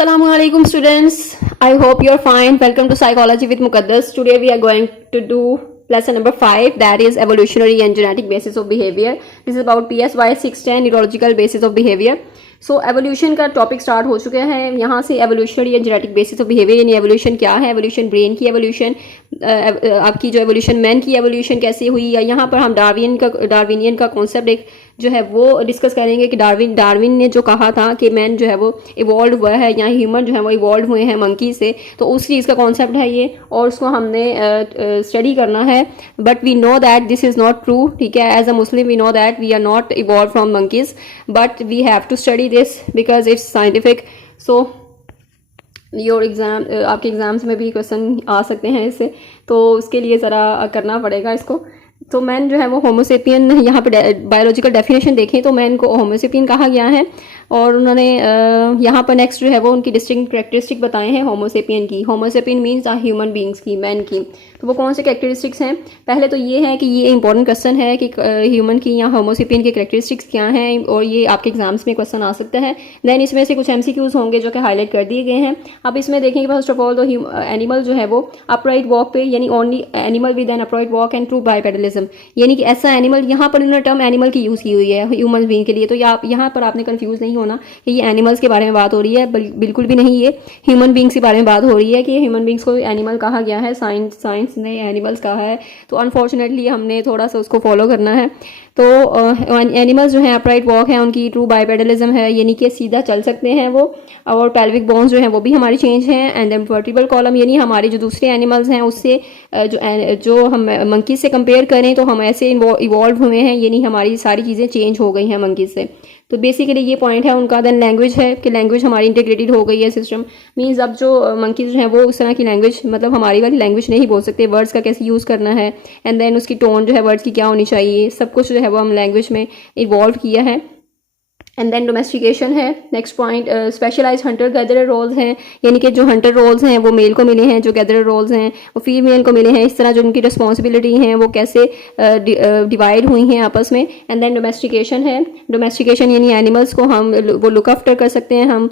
Assalamualaikum students. I hope you're fine. Welcome to Psychology with Muqaddas. Today we are going to do lesson number 5, that is evolutionary and genetic basis of behavior. This is about PSY 610 neurological basis of behavior. So evolution का topic start हो चुका है। यहाँ से evolutionary and genetic basis of behaviour यानी evolution क्या है, evolution brain की एवोल्यूशन, आपकी जो एवोल्यूशन मैन की एवोल्यूशन कैसे हुई, या यहाँ पर हम डार्विनियन का कॉन्सेप्ट एक जो है वो डिस्कस करेंगे कि डार्विन ने जो कहा था कि मैन जो है वो इवॉल्व हुआ है या ह्यूमन जो है वो इवॉल्व हुए हैं मंकी से, तो उस चीज़ का कॉन्सेप्ट है ये और उसको हमने स्टडी करना है। But we know that this is not true, ठीक है। As a Muslim we know that we are not evolve from monkeys, but we have to study this because it's scientific. So your exam, आपके exams में भी question आ सकते हैं इससे, तो उसके लिए ज़रा करना पड़ेगा इसको। तो मैन जो है वो होमोसेपियन, यहाँ पे बायोलॉजिकल डेफिनेशन देखें तो मैन को होमोसेपियन कहा गया है और उन्होंने यहाँ पर नेक्स्ट जो है वो उनकी डिस्टिंक्ट कैरेक्टरिस्टिक बताए हैं होमोसेपियन की। होमोसेपियन मीन्स ह्यूमन बींग्स की, मैन की। तो वो कौन से कैरेक्टरिस्टिक्स हैं? पहले तो ये है कि ये इंपॉर्टेंट क्वेश्चन है कि ह्यूमन की या होमोसेपियन के कैरेक्टरिस्टिक्स क्या हैं, और ये आपके एग्जाम्स में क्वेश्चन आ सकता है। देन इसमें से कुछ MCQs होंगे जो कि हाईलाइट कर दिए गए हैं। अब इसमें देखेंगे फर्स्ट ऑफ ऑल तो एनिमल जो है वो अपराइट वॉक पे, यानी only animal with an upright walk and true bipedalism, यानी कि ऐसा एनिमल, यहाँ पर उन्होंने टर्म एनिमल की यूज़ की हुई है ह्यूमन बीइंग के लिए। तो यहाँ पर आपने कंफ्यूज नहीं होना कि ये एनिमल्स के बारे में बात हो रही है, बिल्कुल भी नहीं, ये ह्यूमन बींग्स के बारे में बात हो रही है कि ह्यूमन बींग्स को एनिमल कहा गया है, साइंस ने एनिमल्स कहा है। तो अनफॉर्चुनेटली हमने थोड़ा सा उसको फॉलो करना है। तो एनिमल्स जो हैं अपराइट वॉक है, उनकी ट्रू बाइपेडलिज्म है, यानी कि सीधा चल सकते हैं वो, और पेल्विक बोन्स जो हैं वो भी हमारी चेंज हैं। एंड देन वर्टिब्रल कॉलम, यानी हमारे जो दूसरे एनिमल्स हैं उससे जो हम मंकी से कंपेयर करें तो हम ऐसे इवॉल्व हुए हैं, यानी हमारी सारी चीज़ें चेंज हो गई हैं मंकी से। तो बेसिकली ये पॉइंट है उनका। देन लैंग्वेज है कि लैंग्वेज हमारी इंटीग्रेटेड हो गई है सिस्टम, मीन्स अब जो मंकीज जो हैं वो उस तरह की लैंग्वेज, मतलब हमारी वाली लैंग्वेज नहीं बोल सकते, वर्ड्स का कैसे यूज़ करना है, एंड देन उसकी टोन जो है वर्ड्स की क्या होनी चाहिए, सब कुछ जो है वो हम लैंग्वेज में इवॉल्व किया है। एंड देन डोमेस्टिकेशन है next point. Specialize hunter gatherer roles हैं, यानी कि जो हंटर रोल्स हैं वो मेल को मिले हैं, जो गैदरर रोल्स हैं वो फीमेल को मिले हैं। इस तरह जो उनकी रिस्पॉन्सिबिलिटी हैं वो कैसे डिवाइड हुई हैं आपस में। एंड देन डोमेस्टिकेशन है। डोमेस्टिकेशन यानी एनिमल्स को हम वो लुक आफ्टर कर सकते हैं हम,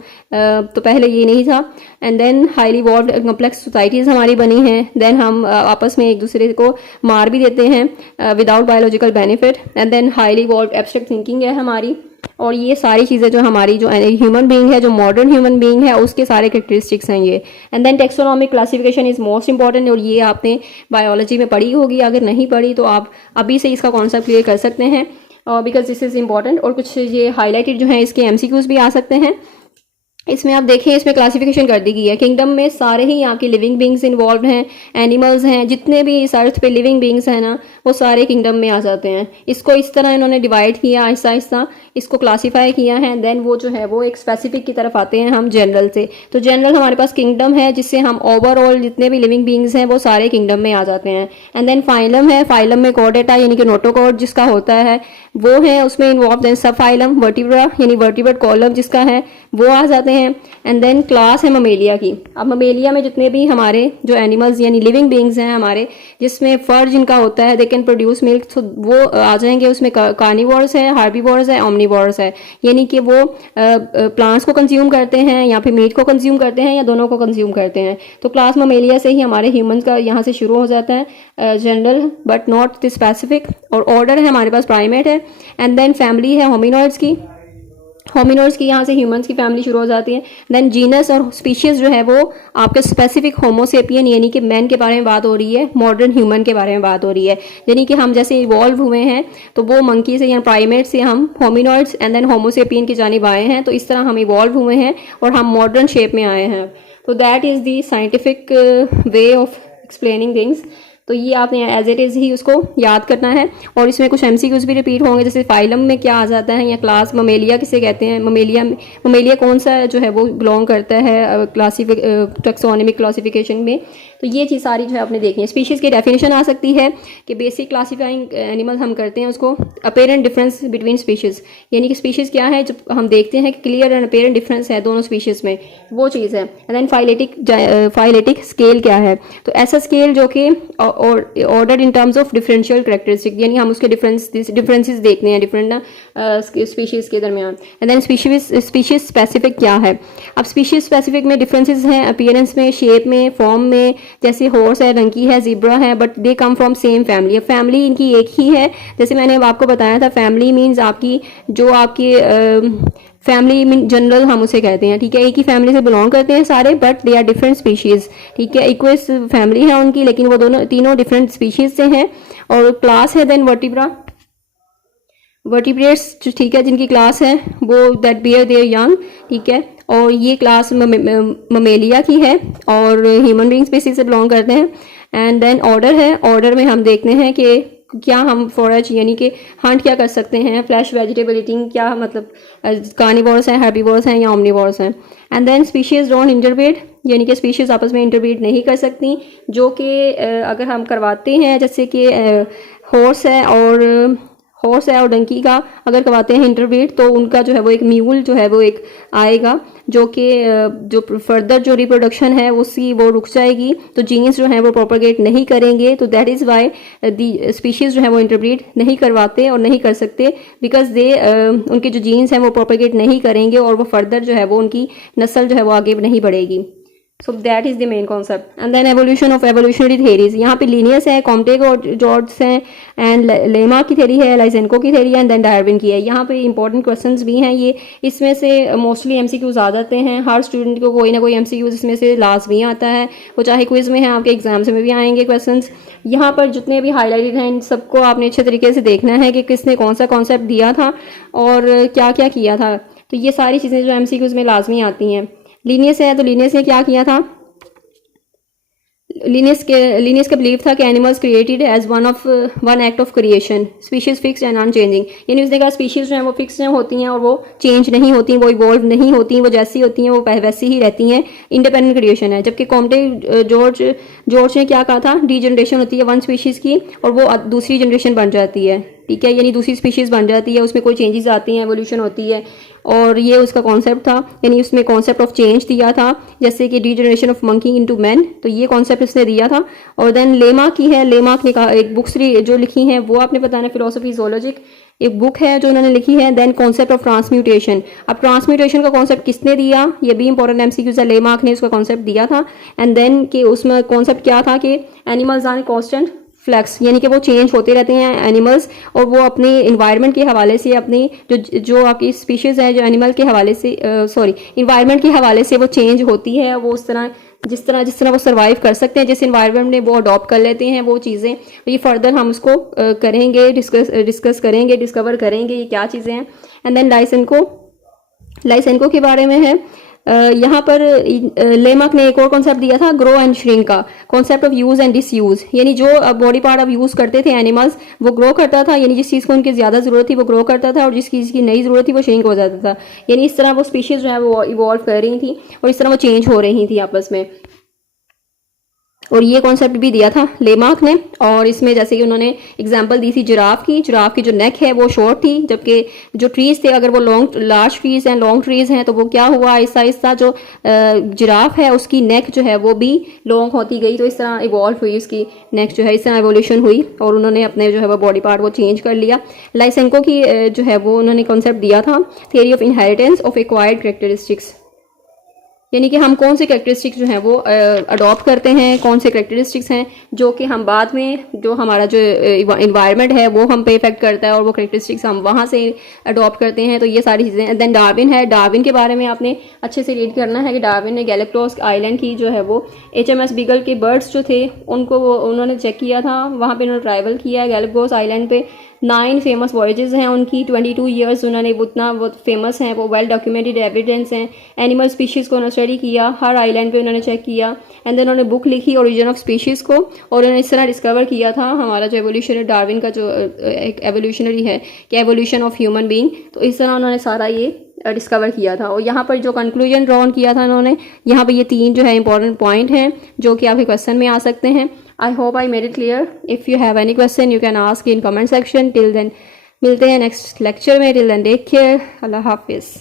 तो पहले ये नहीं था। And then highly evolved complex societies हमारी बनी हैं। देन हम आपस में एक दूसरे को मार भी देते हैं without biological benefit. And then highly evolved abstract thinking है हमारी। और ये सारी चीज़ें जो हमारी जो ह्यूमन बीइंग है, जो मॉडर्न ह्यूमन बीइंग है, उसके सारे कैरेक्टरिस्टिक्स हैं ये। And then taxonomic classification is most important, और ये आपने बायोलॉजी में पढ़ी होगी, अगर नहीं पढ़ी तो आप अभी से इसका कॉन्सेप्ट क्लियर कर सकते हैं बिकॉज दिस इज़ इंपॉर्टेंट। और कुछ ये हाईलाइटेड जो है इसके MCQs भी आ सकते हैं। इसमें आप देखें, इसमें क्लासिफिकेशन कर दी गई है। किंगडम में सारे ही यहाँ के लिविंग बींग्स इन्वॉल्व हैं, एनिमल्स हैं, जितने भी इस अर्थ पे लिविंग बींग्स हैं ना वो सारे किंगडम में आ जाते हैं। इसको इस तरह इन्होंने डिवाइड किया, आहिस्ता आहिस्ता इसको क्लासीफाई किया है। देन वो जो है वो एक स्पेसिफिक की तरफ आते हैं हम जनरल से। तो जनरल हमारे पास किंगडम है, जिससे हम ओवरऑल जितने भी लिविंग बींग्स हैं वो सारे किंगडम में आ जाते हैं। एंड देन फाइलम है। फाइलम में कॉर्डेटा यानी कि नोटोकॉर्ड जिसका होता है वो है उसमें इन्वॉल्व। देन सब फाइलम वर्टिब्रा यानी वर्टिब्रेट कॉलम जिसका है वो आ जाते हैं। एंड देन क्लास है ममेलिया की। अब ममेलिया में जितने भी हमारे जो एनिमल्स यानी लिविंग बींग्स हैं हमारे, जिसमें फर जिनका होता है, दे कैन प्रोड्यूस मिल्क, तो वो आ जाएंगे उसमें। कार्निवोर्स है, हार्बीवोर्स है, ओमनीवोर्स है, यानी कि वो प्लांट्स को कंज्यूम करते हैं या फिर मीट को कंज्यूम करते हैं या दोनों को कंज्यूम करते हैं। तो क्लास ममेलिया से ही हमारे ह्यूमंस का यहाँ से शुरू हो जाता है, general but not the specific. और ऑर्डर है हमारे पास प्राइमेट है। एंड देन फैमिली है होमिनॉइड्स की। होमिनॉइड्स की यहाँ से ह्यूमंस की फैमिली शुरू हो जाती है। देन जीनस और स्पीशीज जो है वो आपके स्पेसिफिक होमोसेपियन यानी कि मैन के बारे में बात हो रही है, मॉडर्न ह्यूमन के बारे में बात हो रही है, यानी कि हम जैसे इवॉल्व हुए हैं तो वो मंकी से या प्राइमेट से हम होमिनॉइड्स एंड देन होमोसेपियन की जानिब आए हैं। तो इस तरह हम इवॉल्व हुए हैं और हम मॉडर्न शेप में आए हैं। तो that is the scientific way of explaining things. तो ये आपने एज इट इज़ ही उसको याद करना है। और इसमें कुछ MCQs भी रिपीट होंगे, जैसे फाइलम में क्या आ जाता है, या क्लास ममेलिया किसे कहते हैं, ममेलिया कौन सा जो है वो बिलोंग करता है टैक्सोनॉमिक क्लासिफिकेशन में। तो ये चीज़ सारी जो है आपने देखनी है। स्पीशीज़ की डेफिनेशन आ सकती है कि बेसिक क्लासीफाइंग एनिमल हम करते हैं उसको अपेरेंट डिफरेंस बिटवीन स्पीशीज़, यानी कि स्पीशीज़ क्या है, जब हम देखते हैं कि क्लियर एंड अपेरेंट डिफरेंस है दोनों स्पीशीज़ में, वो चीज़ है। एंड देन फाइलेटिक स्केल क्या है, तो ऐसा स्केल जो कि order in terms of differential characteristic, यानी हम उसके डिफरेंसेस देखते हैं डिफरेंट ना स्पीशीज़ के दरमियान। एंड देन स्पीशीज़ स्पेसिफिक क्या है। अब स्पीशीज़ स्पेसिफिक में डिफरेंसेस हैं अपीयरेंस में, शेप में, फॉर्म में, जैसे हॉर्स है, डंकी है, ज़ीब्रा है, but they come from same family. अब फैमिली इनकी एक ही है, जैसे मैंने अब आपको बताया था फैमिली मीन्स आपकी जो आपकी फैमिली मीन जनरल हम उसे कहते हैं, ठीक है, एक ही फैमिली से बिलोंग करते हैं सारे, but they are different species, ठीक है, इक्वस फैमिली है उनकी, लेकिन वो दोनों तीनों डिफरेंट स्पीशीज़ से हैं। और क्लास है देन वर्टिब्रेट्स, ठीक है, जिनकी क्लास है वो दैट बियर देयर यंग, ठीक है, और ये क्लास ममेलिया की है और ह्यूमन बींग स्पीसीज से बिलोंग करते हैं। एंड देन ऑर्डर है, ऑर्डर में हम देखते हैं कि क्या हम फॉरेज यानी कि हंट क्या कर सकते हैं, फ्लैश वेजिटेबल ईटिंग क्या मतलब कार्निवोरस हैं, हर्बीवोरस हैं या ओमनिवोरस हैं। And then species don't interbreed, यानी कि स्पीशीज आपस में इंटरब्रीड नहीं कर सकती, जो कि अगर हम करवाते हैं जैसे कि हॉर्स है और डंकी का अगर करवाते हैं इंटरब्रीड, तो उनका जो है वो एक म्यूल जो है वो एक आएगा, जो कि जो फर्दर जो रिप्रोडक्शन है उसकी वो रुक जाएगी, तो जीन्स जो है वो प्रोपगेट नहीं करेंगे। तो that is why the species जो है वो इंटरब्रीड नहीं करवाते और नहीं कर सकते, बिकॉज दे उनके जो जीन्स हैं वो प्रोपगेट नहीं करेंगे और वो फर्दर जो है वो उनकी नस्ल जो है वो आगे नहीं बढ़ेगी। So that is the main concept. And then evolution of evolutionary theories, यहाँ पे लीनियस है, कॉम्टे जॉर्ज हैं, एंड लेमा की थेरी है, लाइसेंको की थेरी है, एंड देन डार्विन की है। यहाँ पे इंपॉर्टेंट क्वेश्चंस भी हैं, ये इसमें से मोस्टली एमसीक्यूज आ जाते हैं, हर स्टूडेंट को कोई ना कोई एमसीक्यूज इसमें से लाजमी आता है, वो चाहे क्विज में है आपके एग्जाम्स में भी आएंगे क्वेश्चंस। यहाँ पर जितने भी हाईलाइटेड हैं इन सबको आपने अच्छे तरीके से देखना है कि किसने कौन सा कॉन्सेप्ट दिया था और क्या क्या किया था। तो ये सारी चीज़ें जो एमसीक्यूज में लाजमी आती हैं। लीनियस है, तो लीनियस ने क्या किया था, लीनियस का बिलीव था कि animals created as one act of creation, species fixed and unchanging, यानी उसने कहा स्पीशीज जो है वो फिक्स होती हैं और वो चेंज नहीं होती, वो इवॉल्व नहीं होती, वो जैसी होती हैं वो वैसी ही रहती हैं, इंडिपेंडेंट क्रिएशन है। जबकि कॉम्टे जॉर्ज ने क्या कहा था, डीजनरेशन होती है वन स्पीशीज की और वो दूसरी जनरेशन बन जाती है, ठीक है, यानी दूसरी स्पीशीज बन जाती है, उसमें कोई चेंजेस आती हैं, एवोल्यूशन होती है, और ये उसका कॉन्सेप्ट था, यानी उसमें कॉन्सेप्ट ऑफ चेंज दिया था, जैसे कि degeneration of monkey into man, तो ये कॉन्सेप्ट उसने दिया था। और देन लेमार्क की है, लेमार्क ने कहा एक बुक्स जो लिखी हैं वो आपने बताना, फिलोसफी जोलॉजिक एक बुक है जो उन्होंने लिखी है। देन कॉन्सेप्ट ऑफ ट्रांसम्यूटेशन, अब ट्रांसम्यूटेशन का कॉन्सेप्ट किसने दिया, ये भी इंपॉर्टेंट एमसीक्यूज है, लेमार्क ने उसका कॉन्सेप्ट दिया था। एंड देन कि उसमें कॉन्सेप्ट क्या था कि एनिमल्स आर कॉन्स्टेंट फ्लैक्स, यानी कि वो चेंज होते रहते हैं एनिमल्स, और वो अपने इन्वायरमेंट के हवाले से अपनी जो आपकी स्पीशीज़ है जो एनिमल के हवाले से इन्वायरमेंट के हवाले से वो चेंज होती है, वो उस तरह जिस तरह वो सर्वाइव कर सकते हैं, जिस इन्वायरमेंट में वो अडॉप्ट कर लेते हैं वो चीज़ें, तो ये फर्दर हम उसको करेंगे, डिस्कस करेंगे, डिस्कवर करेंगे ये क्या चीज़ें हैं। एंड देन लाइसेंको के बारे में है, यहाँ पर लेमार्क ने एक और कॉन्सेप्ट दिया था, ग्रो एंड श्रिंक का concept of use and disuse, यानी जो बॉडी पार्ट अब यूज करते थे एनिमल्स वो ग्रो करता था, यानी जिस चीज़ को उनकी ज़्यादा ज़रूरत थी वो ग्रो करता था और जिस चीज़ की नई ज़रूरत थी वो श्रिंक हो जाता था, यानी इस तरह वो स्पीशीज़ जो है वो इवॉल्व कर रही थी और इस तरह वो चेंज हो रही थी आपस में। और ये कॉन्सेप्ट भी दिया था लेमार्क ने, और इसमें जैसे कि उन्होंने एग्जांपल दी थी जिराफ की जो नेक है वो शॉर्ट थी, जबकि जो ट्रीज थे अगर वो लार्ज ट्रीज हैं, लॉन्ग ट्रीज हैं, तो वो क्या हुआ, आहिस्ता आहिस्ता जो जिराफ है उसकी नेक जो है वो भी लॉन्ग होती गई, तो इस तरह इवॉल्व हुई उसकी नेक जो है, इस तरह एवोल्यूशन हुई और उन्होंने अपने जो है वो बॉडी पार्ट वो चेंज कर लिया। लाइसेंको की जो है वो उन्होंने कॉन्सेप्ट दिया था, theory of inheritance of acquired characteristics, यानी कि हम कौन से कैरेक्टरिस्टिक्स जो हैं वो अडॉप्ट करते हैं, कौन से कैरेक्टरिस्टिक्स हैं जो कि हम बाद में जो हमारा जो इन्वायरमेंट है वो हम पे इफेक्ट करता है और वो कैरेक्टरिस्टिक्स हम वहाँ से अडॉप्ट करते हैं, तो ये सारी चीज़ें। देन डार्विन है, डार्विन के बारे में आपने अच्छे से रीड करना है कि डार्विन ने गैलेक्टोस आइलैंड की जो है वो HMS बीगल के बर्ड्स जो थे उनको उन्होंने चेक किया था, वहाँ पर उन्होंने ट्रैवल किया है गैलेक्टोस आइलैंड पे, 9 फेमस वॉयजेज हैं उनकी, 22 ईयर्स उन्होंने उतना बहुत फेमस हैं, वो वेल डॉक्यूमेंटेड एविडेंस हैं, एनिमल स्पीशीज़ को उन्होंने स्टडी किया, हर आइलैंड पे उन्होंने चेक किया, एंड देन उन्होंने बुक लिखी ओरिजिन ऑफ स्पीशीज़ को, और उन्होंने इस तरह डिस्कवर किया था हमारा जो एवोल्यूशनरी डार्विन का जो एक एवोल्यूशनरी है कि एवोल्यूशन ऑफ ह्यूमन बीइंग, तो इस तरह उन्होंने सारा ये डिस्कवर किया था। और यहाँ पर जो कंक्लूजन ड्रॉन किया था उन्होंने, यहाँ पर ये 3 जो है इंपॉर्टेंट पॉइंट हैं जो कि आपके क्वेश्चन में आ सकते हैं। I hope I made it clear. If you have any question, you can ask in comment section. Till then, मिलते हैं next lecture में. Till then, take care. Allah Hafiz.